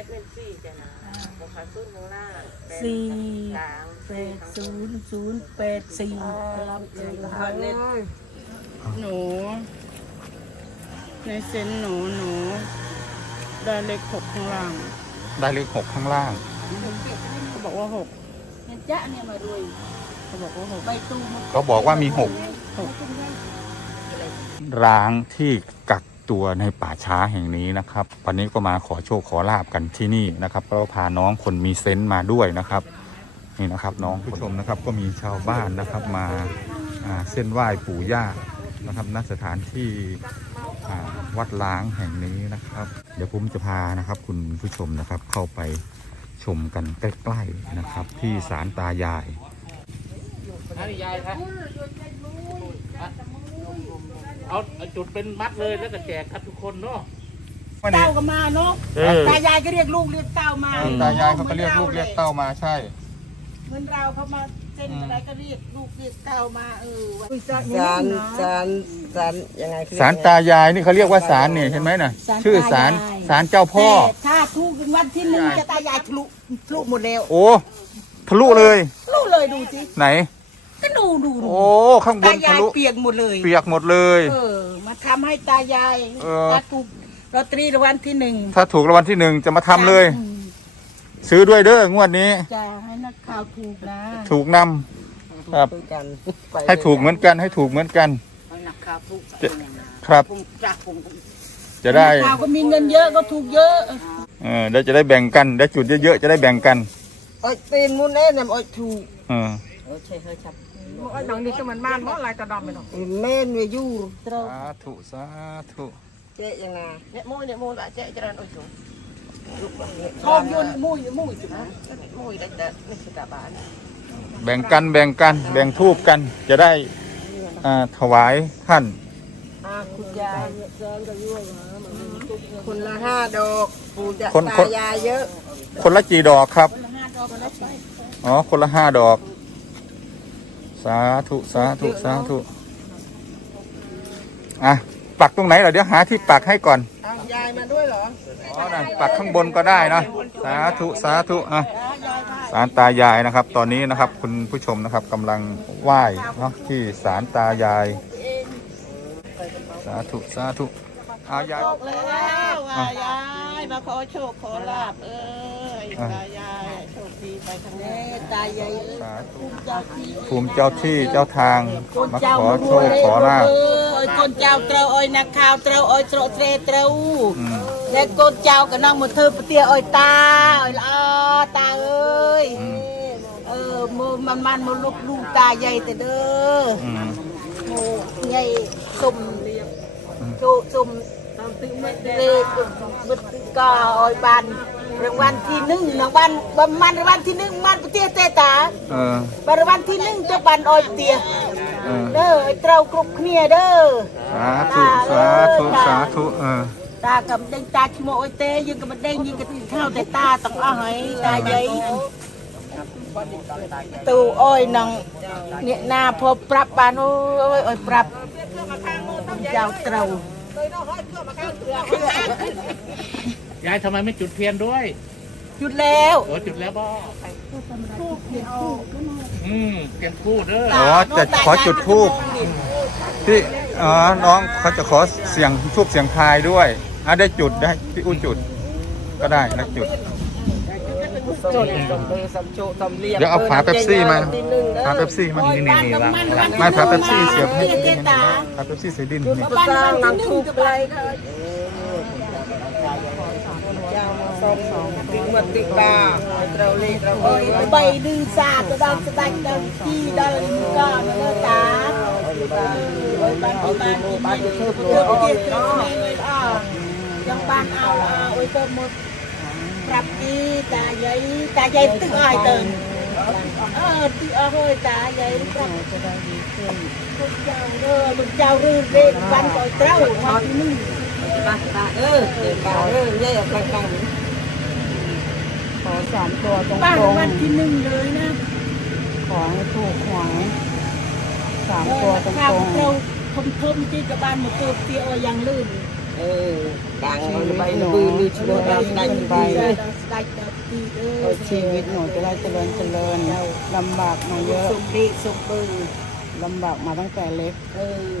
ดเป็นสี่จ้ะนะบวกขาซุนข้างล่างแปดสี่กลางแปดศูนย์ศูนย์แปดสี่รับเลยหนู ในเซนส์หนูหนู ได้เลขหกข้างล่าง ได้เลขหกข้างล่างเขาบอกว่าหกเห็นจ๊ะเนี่ยมารวยเขาบอกว่าหกใบตูมเขาบอกว่ามีหกหกร้างที่กัก ตัวในป่าช้าแห่งนี้นะครับ วันนี้ก็มาขอโชคขอลาบกันที่นี่นะครับเราพาน้องคนมีเซนต์มาด้วยนะครับนี่นะครับน้องผู้ชมนะครับก็มีชาวบ้านนะครับมาเส้นไหว้ปู่ย่านะครับณสถานที่วัดล้างแห่งนี้นะครับ เดี๋ยวผมจะพานะครับ คุณผู้ชมนะครับเข้าไปชมกันใกล้ๆนะครับ ที่ศาลตายายยายครับ เอาเอาจุดเป็นมัดเลยแล้วก็แจกครับทุกคนเนาะเต้าก็มาเนาะเออ ตายายก็เรียกลูกเรียกเต้ามาตายายเขาก็เรียกลูกเรียกเต้ามาใช่ เหมือนเราเขามาเส้นอะไรก็เรียกลูกเรียกเต้ามาเออว่าสารสารสารยังไงคือศาลตายายนี่เขาเรียกว่าศาลนี่ใช่ไหมน่ะ ชื่อศาลศาลเจ้าพ่อ แต่ถ้าถูกรางวัลที่หนึ่งจะตายายทะลุทะลุหมดแล้วโอ้ทะลุเลย ทะลุเลยดูสิไหน ก็ดูดูดูโอ้ข้างบตานยาทะยลุเปียกหมดเลย เปียกหมดเลย เออ มาทำให้ตายายเออถ้าถูกลอตเตอรี่รางวัลที่หนึ่งถ้าถูกรางวัลที่หนึ่งจะมาทำเลย อืมซื้อด้วยเด้องวดนี้ จะให้นักข่าวถูกนะถูกนำ ครับกันให้ถูกเหมือนกัน ให้ถูกเหมือนกัน ให้นักข่าวทุกจะครับ ผมจากผมจะได้นักข่าวก็มีเงินเยอะก็ถูกเยอะ เออเดี๋ยวจะได้แบ่งกัน ได้จุดเยอะๆจะได้แบ่งกันโอ้ยตีนมุนเอ้เนี่ยโอ้ยถูกเออโอ้ยใช่เฮ้ยชับ ไอ้หนังนี่ก็มันบ้านเพราะอะไรตาดำไปหรอเม่นเวยู่สาธุสาธุเจ๊ยังไงเนี่ยมุ้ยเนี่ยมุ้ยละเจ๊จะรันโอ้ยถูกทองยนต์มุ้ยมุ้ยจุดนะมุ้ยได้แต่ไม่ใช่ตาบ้านแบ่งกันแบ่งกันแบ่งทูบกันจะได้อ่าถวายท่านอ่าคุณยายคนละห้าดอกปู่จะคนคตานยายเยอะ คนละกี่ดอกครับห้าดอกก็ได้ไปอ๋อ คนละห้าดอก สาธุสาธุสาธุอะปักตรงไหนเหรอเดี๋ยวหาที่ปักให้ก่อนเอายายมาด้วยเหรออ๋อนะปักข้างบนก็ได้นะสาธุสาธุอะสารตายายนะครับ ตอนนี้นะครับ คุณผู้ชมนะครับกำลังไหว้เนาะที่สารตายาย สาธุสาธุอายายแล้วว่ายายมาขอโชคขอลาบเอ้ยอะตายาย สาธุ เจ้าที่ ภูมิเจ้าที่เจ้าทาง คน มา เจ้า ขอโชคขอลาบ เอ้ยคนเจ้าเตราอ้อยนักข่าวเตราอ้อยโตรเตรเตรา อืม แล้วคนเจ้าก็นั่งมาเธอปะเตียอ้อยตาอ้อยละตาเอ้ย อืม เออโมมันมั លេខវិទ្យកឲ្យបានរង្វាន់ទី1នឹងបានបំមិនរង្វាន់ទី1បានប្រទេសទេតាអឺបើរង្វាន់ទី1ទៅបានអោយប្រទេសទៅឲ្យត្រូវគ្រប់គ្នាទៅសាធុសាធុសាធុអឺតាកំដេញតាឈ្មោះអុយទេយើងកំដេញយើងក៏ខោតែតាទាំងអស់ហើយតាយាយទូអុយនឹងអ្នកណាភពប្រាប់បានអើយអុយប្រាប់យ៉ាងត្រូវ ยเตยังกับเด้งยิงกับข้าวแต่ตาต้องเอาให้ตาใหญ่ตูอ้อยนังเนี่ยนาพอปรับบานโอ้ยอ้อยปรับเจ้าเตรายายทำไมไม่จุดเทียนด้วยหยุดแล้วโอ้จุดแล้วบ่อืมเตรียมคู่เด้ออ๋อจะขอจุดธูปที่อ๋อน้องเขาจะขอเสียงทูบเสียงทายด้วยอะได้จุดได้พี่อุ้นจุด ก็ได้ได้จุดจนจนเบอร์สัมโชสัมเรียบเดี๋ยวเอาฝาเป๊ปซี่มาฝาเป๊ปซี่มาอ้อยบ้านกับมันวันไม่ฝาเป๊ปซี่เสียบให้เตตาฝาเป๊ปซี่ใส่ดินนี่ บ้านวันที่หนึ่งจะไปยาวมาสองสองติ๊กมาติ๊กตาเร ទីមួយទីបាត្រូវលេខត្រូវអើយបីឌឺសាទៅដល់ស្ដាច់ដល់ទីដល់កោទៅតាអើយបានបានបានធ្វើព្រោះអត់ចង់បានអោអើយទៅមកប្រាប់ទីតាយាយតាយាយទឹកអស់ទៅអើទីអស់ហើយតាយាយប្រាប់ទៅដល់ទីខ្លួនចៅរើលោកចៅរើលេខបានក៏ត្រូវមកនេះ ปลาปะเออเออปลเออยายออกกลางกขอสามตัวตรงป้าตรงวันที่หนึ่งเลยนะขอให้ถูกหวยสามตัวตรงตรงเราทมทมที่กับบ้านมาเกิดเตียวยังลื่นเออกลางใบหนูมีชีวิตเราได้ไปชีวิตหนูจะได้เจริญเจริญลำบากมาเยอะสุขดีสุขบือลำบากมาตั้งแต่เล็กเออ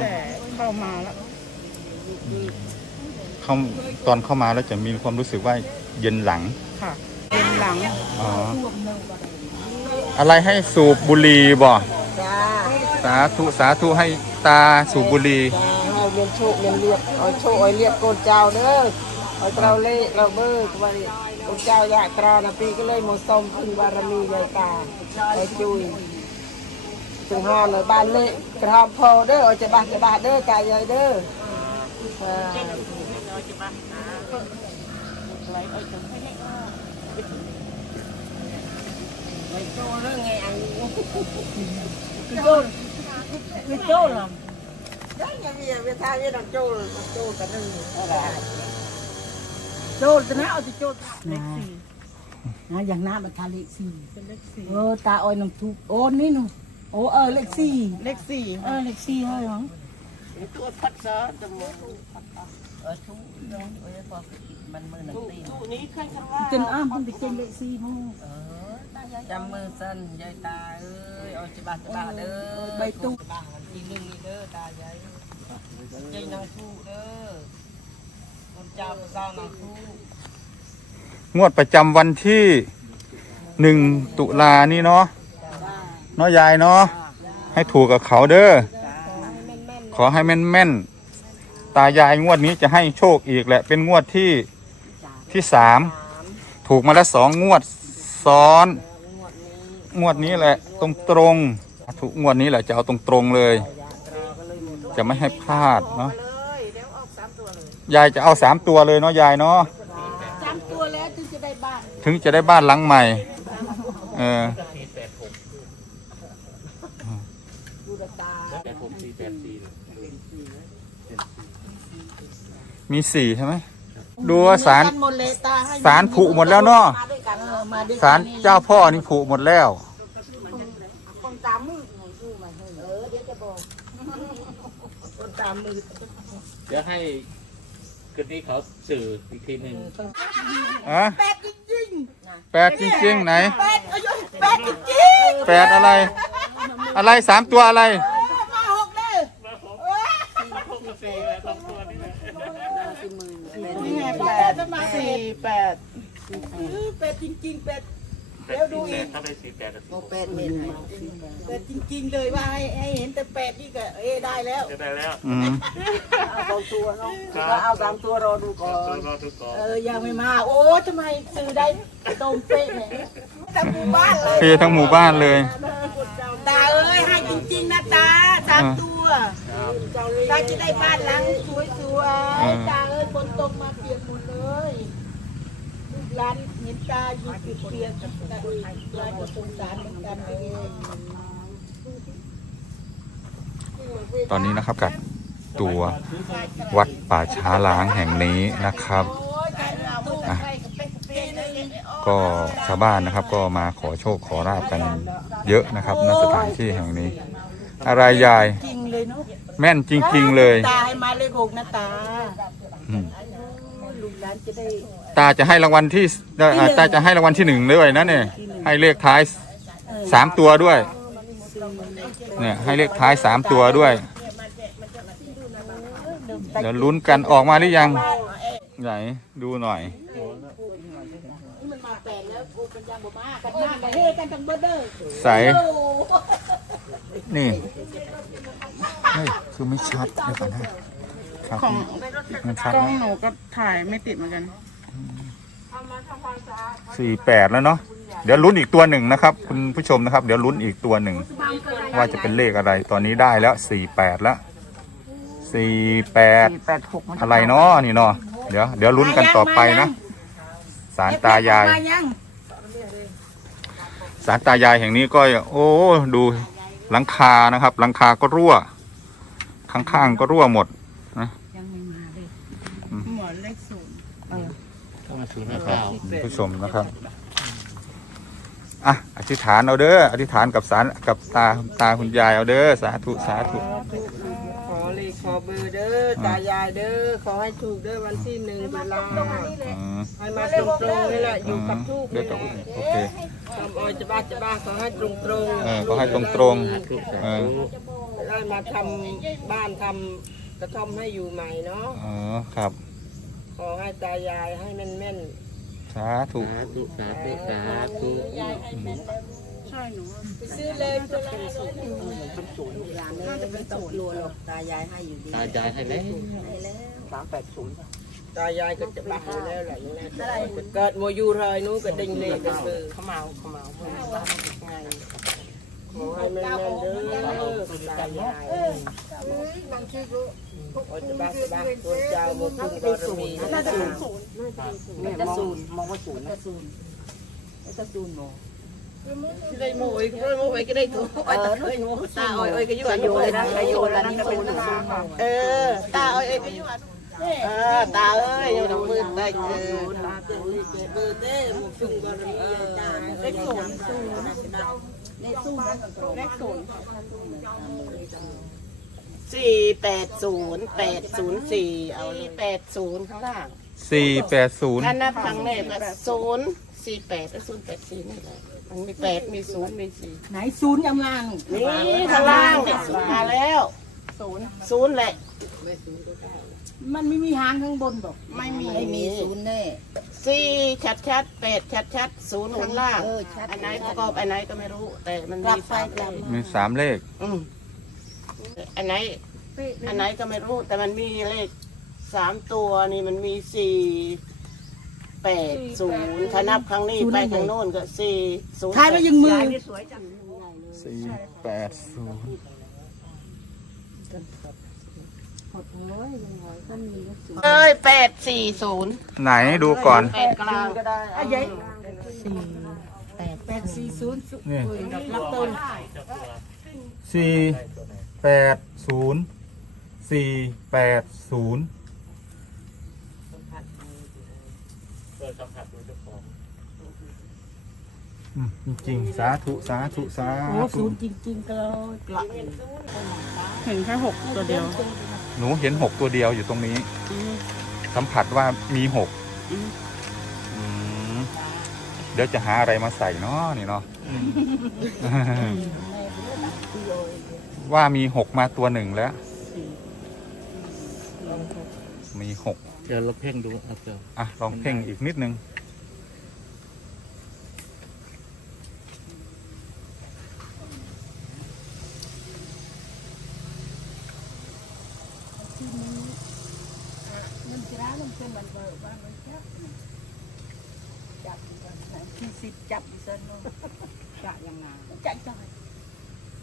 แต่เข้ามาแล้วเข้าตอนเข้ามาแล้วจะมีความรู้สึกว่าเย็นหลังค่ะเป็นหลังอ๋ออะไรให้สูบบุหรี่บ่จ้าสาธุสาธุให้ตาสูบบุหรี่จ้าเอาเรียนโชคเรียนเรียบเอาโชคเอาเรียบโกนเจ้าเด้อเอาเราเล่เราเบิกไว้โกนเจ้าอยากตรานะปีก็เลยมาส่งขึ้นบารมียายตาไอ้จุย จังห้อนเลยบ้านเละกระทอมโพเด้อจะบาจะบาเด้อกายเลยด้อไม่โตเรื่องไงอันไม่โตไม่โตหรอได้ไงเวียเวียทาเวียดอกโจลโจลกันนึงโจลจะน่าเอาติโจลเล็กสี่นะอย่างน้าบัทาเลขสี่เออตาอ้อยน้ำทุกโอ้นี่หนู โอ้เออเลขสี่เลขสี่เออเลขสี่เฮ้ยหวัง ตัวพัดซาจมูกเออชูน้องเออพอมันมือหนึ่งตีน ตู้นี้ใครทำว่าจอามมันติเลขสี่มั้งเออำมือสั้นยายตาเอ้ยเอาจิบาจิบาเด้อใบตุ้บางทีนึงนี่เด้อตายายยายนางทูเด้อคนจำสาวนางทูงวดประจำวันที่หนึ่งตุลานี่เนาะ น้อยายเนาะให้ถูกกับเขาเด้อขอให้แม่นแม่นตายายงวดนี้จะให้โชคอีกแหละ เป็นงวดที่ที่สามถูกมาแล้วสองงวดซ้อน งวดนี้แหละตรงตรงถูกงวดนี้แหละจะเอาตรงตรงเลย จะไม่ให้พลาดเนาะยายจะเอาสามตัวเลยเนาะยายเนาะสามตัวแล้วถึงจะได้บ้านถึงจะได้บ้านหลังใหม่ เออ มีสี่ใช่ไหมดูว่าสารกันหมดเลยตาให้สารผุหมดแล้วเนาะมาด้วยกันเออมาด้วยสารเจ้าพ่อนี่ผุหมดแล้วคนตามมือไงดูมาเออเดี๋ยวจะบอกคนตามมือเดี๋ยวให้คืนนี้เขาสื่ออีกทีหนึ่งอะแปดจริงแปดจริงๆไหนๆแปดอายุแปดจริงแปดอะไร อะไรสามตัวอะไร ๆเออมาหกเลยเออ หกกับสี่เลยสองตัวนี่แหละ นี่ ไงแปดสี่แปดเออแปดจริงๆแปดเดี๋ยวดูอีกถ้าได้สี่แปดกับสี่โมเป็ดเห็นแปดจริงๆเลยว่าให้ให้เห็นแต่แปดนี่ก็เอ้ได้แล้วจะได้แล้วอืมเอาสองตัวเนาะก็เอาสามตัวรอดูก่อตัวนรอทุกกองเออยังไม่มา โอ้ทำไมซื้อได้ตรงเป๊ะเนี่ยแต่หมู่บ้านเลยเททั้งหมู่บ้านเลยตาเอ้ยให้จริงๆนะตาสามตัวตาจะได้บ้านหลังสวยๆตาเอ้ยฝนตกมาเปียกหมดเลยลู กานเห็นตาอยู่เปียกๆตาเอ้ยตาจะสงสารเหมือนกันเลยตอนนี้นะครับกับตัววัดป่าช้าล้างแห่งนี้นะครับอะก็ชาวบ้านนะครับ ก็มาขอโชคขอราบกันเยอะนะครับณสถานที่แห่งนี้ อะไรยาย จริงเลยเนาะแม่นจริง ๆ เลย ตาให้มาเลขหกนะตา จะได้ ตาจะให้รางวัลที่เอ่อตาจะให้รางวัลที่หนึ่งด้วยนะเนี่ยให้เลขท้ายสามตัวด้วย เนี่ยให้เลขท้ายสามตัวด้วยเดี๋ยวลุ้นกันออกมาหรือยัง ไหนดูหน่อยนี่มันมาแปดแล้วโอ้ปัญญาบ่มากันหน้ากันเฮกันทั้งเบิดเด้อใสโอ้นี่เฮ้ยคือไม่ชัดเดี๋ยวก่อนนะ ครับของมันชัดกล้องนะหนูก็ถ่ายไม่ติดเหมือนกันเอามาทสี่แปดแล้วเนาะเดี๋ยวลุ้นอีกตัวหนึ่งนะครับ คุณผู้ชมนะครับ เดี๋ยวลุ้นอีกตัวหนึ่งว่าจะเป็นเลขอะไรตอนนี้ได้แล้วสี่แปดแล้วสี่แปดสี่แปดหกมันอะไรเนาะนี่เนาะเดี๋ยวเดี๋ยวลุ้นกันต่อไปนะสารตายายมายังสารตายายแห่งนี้ก็ โอ้ดูหลังคานะครับ หลังคาก็รั่ว ข้างๆก็รั่วหมด ยังไม่มาเลย หมอนเลขศูนย์ เข้ามา ศูนย์ห้าเก้าคุณผู้ชมนะครับอะอธิษฐานเอาเด้ออธิษฐานกับสารกับตาตาคุณยายเอาเด้อสาธุสาธุขอเลขขอเบอร์เด้อตายายเด้อขอให้ถูกเด้อวันที่หนึ่งเวลาอืมให้มาตรงตรงๆนี่แหละอยู่กับทูกเดี๋ยวนี่จะแหละโอเคทำออยจะบ้าจะบ้าขอให้ตรงตรงๆเออขอให้ตรงๆสาธุสาเออธุได้มาทำบ้านทำกระท่อมให้อยู่ใหม่เนาะอ๋อครับข อให้ตายายให้แม่นแม่นสาธุสาธุสาธุสาธุใช่หนูว่าซื้อเลยตัวละน่าจะเป็นศูนย์รัวหรอกตายายให้อยู่ดีตายายให้แล้วสามแปดศูนย์ตายายก็จะบ้าอยู่แล้วแหละนี่นะเกิดโมยูรอยนู้นก็ดิ่งเลยก็คือขมาวขมาวไงขอให้แม่นแม่นเด้อตายาย โอ้ยจะบ้าจะบ้าตัวเจ้าโมกุงบารมีน่าจะเป็นศูนย์เนี่ยมองมองว่าศูนย์จะศูนย์จะศูนย์โมได้โมยก็โมยก็ได้ตัวโอ้ยตาโอ้ยโมตาโอ้ยโอ้ยก็อยู่อันอยู่เลยนะก็อยู่แล้วนี่ศูนย์เออตาโอ้ยโอ้ยก็อยู่อันเออตาเอ้ยยังต้องมือได้เออตาเต้เบอร์เต้หมู่จุงบารมีตาเลขศูนย์ศูนย์เลขศูนย์เลขศูนย์ สี่แปดศูนย์แปดศูนย์สี่เอาแปดศูนย์ข้างล่างสี่แปดศูนย์ถ้านับครั้งแรกก็ศูนย์สี่แปดและศูนย์แปดสี่นี่แหละมันมีแปดมีศูนย์มีสี่ไหนศูนย์ยังล่างนี่ข้างล่างเนี่ยมาแล้วศูนย์ศูนย์แหละมันไม่มีหางข้างบนบอกไม่มีไม่มีศูนย์แน่สี่ชัดชัดๆแปดชัดชัดๆศูนย์ข้างล่างเออชัดอันไหนประกอบอันไหนก็ไม่รู้ แต่มันกลัมีบไปสามกลับมามีสามเลข อืม อันไหนอันไหนก็ไม่รู้ แต่มันมีเลขสามตัวนี่มันมีสี่แปดศูนย์ถ้านับครั้งนี้ไปทางโน้นก็สี่ศูนย์ทายไปยังมือสี่แปดศูนย์เอ้ยแปดสี่ศูนย์ไหนดูก่อนแปดกลางก็ได้อะยัยสี่แปดแปดสี่ศูนย์นี่รับต้นสี่ แปดศูนย์สี่แปดศูนย์เปิดสัมผัสดูเจ้าของอืมจริงๆสาธุสาธุสาโอ้ธุศูนย์จริงๆก็กลับเห็นแค่หกตัวเดียวหนูเห็นหกตัวเดียวอยู่ตรงนี้ อืมสัมผัสว่ามีหกอืมอืมเดี๋ยวจะหาอะไรมาใส่เนาะนี่เนาะ ว่ามีหกมาตัวหนึ่งแล้ว มีหกเดี๋ยวเราเพ่งดูเอาเดี๋ยวอะ ลองเพ่งอีกนิดนึงมันจะร้านมันเป็นบันเบอร์บ้านมันจับจับที่สิบจับดิฉันเนาะจับยังไงจับจ่อย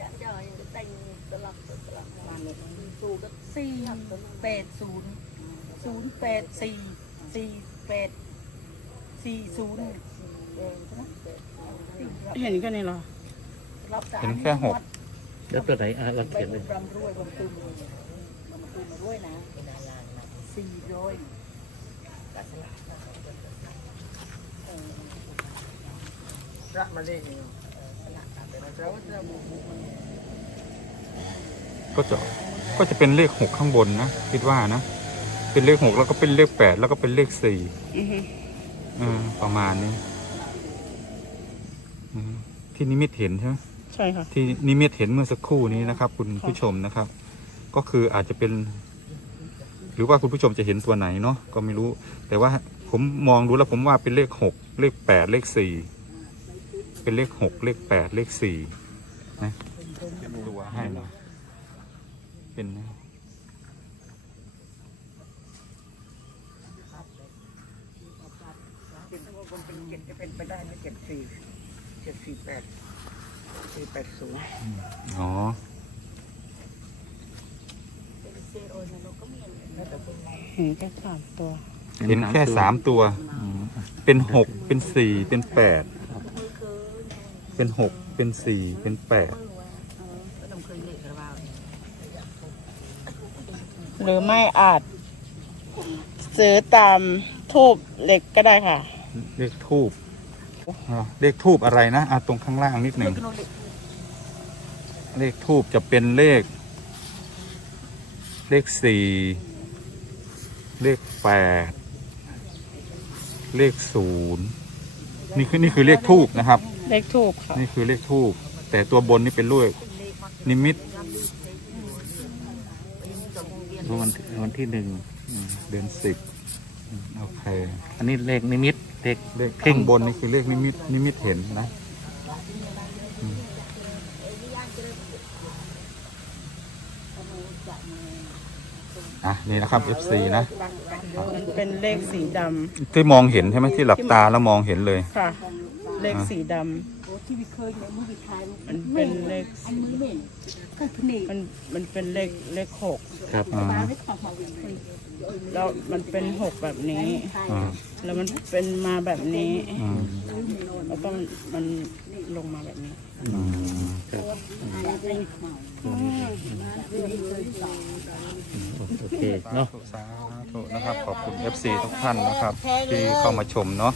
จับจ่อยเต็งตลับตลับบ้านเลยสูก็สี่แปดศูนย์ศูนย์แปดสี่สี่แปดสี่ศูนย์เออใช่ไหมเห็นแค่นี้เหรอรับสามเห็นแค่หกเดี๋ยวตัวไหนอะเราไปเขียนเลยรำรวยบนตุ้มบนตุ้มรวยนะสี่ร้อยพระมาเลข ก็จะก็จะเป็นเลขหกข้างบนนะคิดว่านะเป็นเลขหกแล้วก็เป็นเลขแปดแล้วก็เป็นเลขสี่อือฮึเออประมาณนี้อืมที่นิมิตเห็นใช่ไหมใช่ค่ะที่นิมิตเห็นเมื่อสักครู่นี้นะครับ คุณผู้ชมนะครับ ก็คืออาจจะเป็น หรือว่าคุณผู้ชมจะเห็นตัวไหนเนาะก็ไม่รู้ แต่ว่าผมมองดูแล้วผมว่าเป็นเลขหกเลขแปดเลขสี่ เป็นเลขหกเลขแปดเลขสี่นะตัวให้หน่อยเป็นนะมันเป็นเจ็ดจะเป็นไปได้ไหมเจ็ดสี่เจ็ดสี่แปดสี่แปดศูนย์อ๋อเห็นแค่สามตัว เห็นแค่สามตัว เป็นหกเป็นสี่เป็นแปด เป็นหกเป็นสี่เป็นแปดหรือไม่อาจซื้อตามทูบเหล็กก็ได้ค่ะ เลขทูบเลขทูบอะไรนะอะตรงข้างล่างนิดหนึ่งเลขทูบจะเป็นเลข เลขสี่เลขแปดเลขศูนย์นี่คือนี่คือเลขทูบนะครับ เลขทูบค่ะ นี่คือเลขทูบแต่ตัวบนนี่เป็นเลขนิมิตวันวันที่หนึ่งอืมเดือนสิบอืมโอเคอันนี้เลขนิมิตเลขเลขข้างบนนี่คือเลขนิมิตนิมิตเห็นนะอืมอะนี่นะครับ FC นะมันเป็นเลขสีดที่มองเห็นใช่ไหมที่หลับตาแล้วมองเห็นเลยำค่ะ เลขสีดำมันเป็นเลขมันมันเป็นเลขเลขหกครับอ่าแล้วมันเป็นหกแบบนี้ อ่าแล้วมันเป็นมาแบบนี้อืมแล้วก็มัน ลงมาแบบนี้อืมโอเคเนาะสาธุนะครับ ขอบคุณ FC ทุกท่านนะครับ ที่เข้ามาชมเนาะ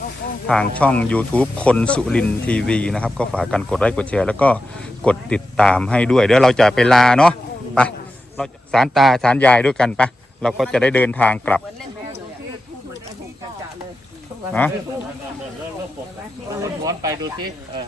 ทางช่อง YouTube คนสุรินทีวีนะครับ ก็ฝากกันกดไลค์กดแชร์ แล้วก็กดติดตามให้ด้วย เดี๋ยวเราจะไปลาเนาะไปเราจะสารตาสารยายด้วยกันไปเราก็จะได้เดินทางกลับฮะม้วนไปดูสิเออ